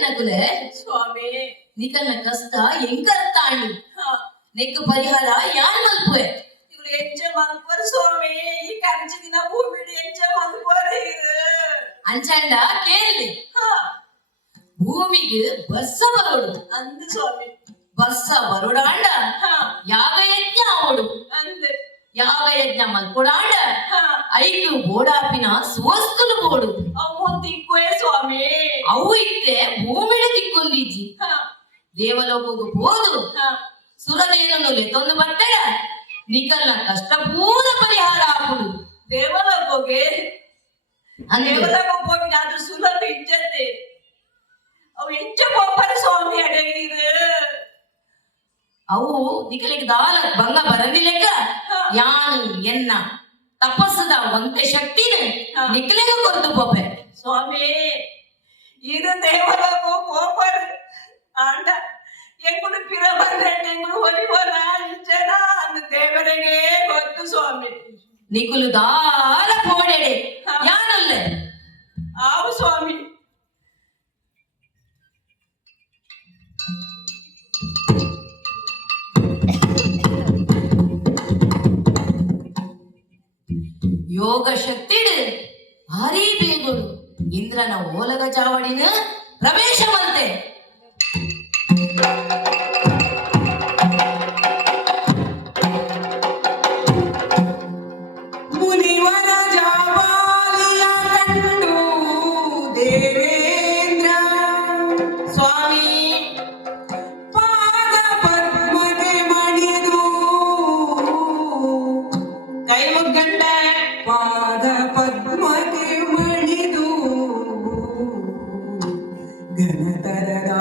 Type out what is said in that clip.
ನಕುಲೆ ಸ್ವಾಮಿ ನಿಕಲ್ನ ಕಷ್ಟ ಎಂಕರ್ತಾಂಡು ನೆಕ್ ಪರಿಹಾರ ಯಾನ್ ಮಲ್ಪುವೆ ಇವ್ರು ಎಂಚ ಮಲ್ಪರ್ ಸ್ವಾಮಿ ಈ ಕಂಚ ದಿನ ಭೂಮಿಡಿ ಎಂಚ ಮಲ್ಪರ್ ಅಂಚಂಡ ಕೇಳಿ ಭೂಮಿಗೆ ಬಸ್ಸ ಬರೋಡು ಅಂದು ಸ್ವಾಮಿ ಬಸ್ಸ ಬರೋಡಾಂಡ ಯಾಗ ಯಜ್ಞ ಆವೋಡು ಅಂದೆ ಯಾಗ ಯಜ್ಞ ಮಲ್ಪೊಡಾಂಡ ಐಕು ಬೋಡಾಪಿನ ಸುವಸ್ತುಲು ಬೋಡು ಅವು ದಿಕ್ಕುವೆ ಸ್ವಾಮಿ ಅವು ಇತ್ತೆ ಭೂಮಿಡ ದಿಕ್ಕೊಂದಿಜ್ಜಿ ದೇವಲೋಕಗೂ ಹೋದು ಸುರದೇನನ್ನು ಲೆತ್ತೊಂದು ಬಟ್ಟೆಡ ನಿಕಲ್ನ ಕಷ್ಟ ಪೂರ ಪರಿಹಾರ ಆಪುಡು ದೇವಲೋಕಗೆ ದೇವಲೋಕ ಹೋಗಿ ಅದು ಸುಲಭ ಇಜ್ಜತೆ ಅವು ಎಂಚ ಹೋಗ್ಬಾರ ಸ್ವಾಮಿ ಅಡಗಿರು ಅವು ನಿಕಲಿಗೆ ದಾಲ ಭಂಗ ಬರಂದಿಲೆಕ್ಕ ಯಾನು ಎನ್ನ ತಪಸ್ಸದ ಒಂತೆ ಶಕ್ತಿನ ನಿಕಲಿಗೆ ಕೊರತು ಪೋಪೆ ಸ್ವಾಮಿ ಇದು ದೇವಲೋಕ ಹೋಗ್ಬಾರ ಆಂಡ ಎಂಗುಡು ಪಿರ ಬಂದ್ರೆ ಎಂಗುಡು ಹೊಲಿವನ ಇಂಚನ ಅಂದು ದೇವರಿಗೆ ಗೊತ್ತು ಸ್ವಾಮಿ ನಿಕುಲು ದಾಲ ಪೋಡೆಡೆ ಯಾನಲ್ಲೇ ಆವು ಸ್ವಾಮಿ ಯೋಗ ಶಕ್ತಿಡು ಭಾರಿ ಬೇಗುಡು ಇಂದ್ರನ ಓಲಗ ಚಾವಡಿನ ಪ್ರವೇಶ ಬಂತೆ ಮುನಿವರ ಜಾವಾಲಿಯ ಕಂಡು ದೇವೇಂದ್ರ ಸ್ವಾಮಿ ಪಾದ ಪದ್ಮಗೆ ಮಣಿದು ಕೈ ಮುಗ್ಗಂಡ ಪಾದ ಪದ್ಮಗೆ ಮಣಿದು ಘನತರದ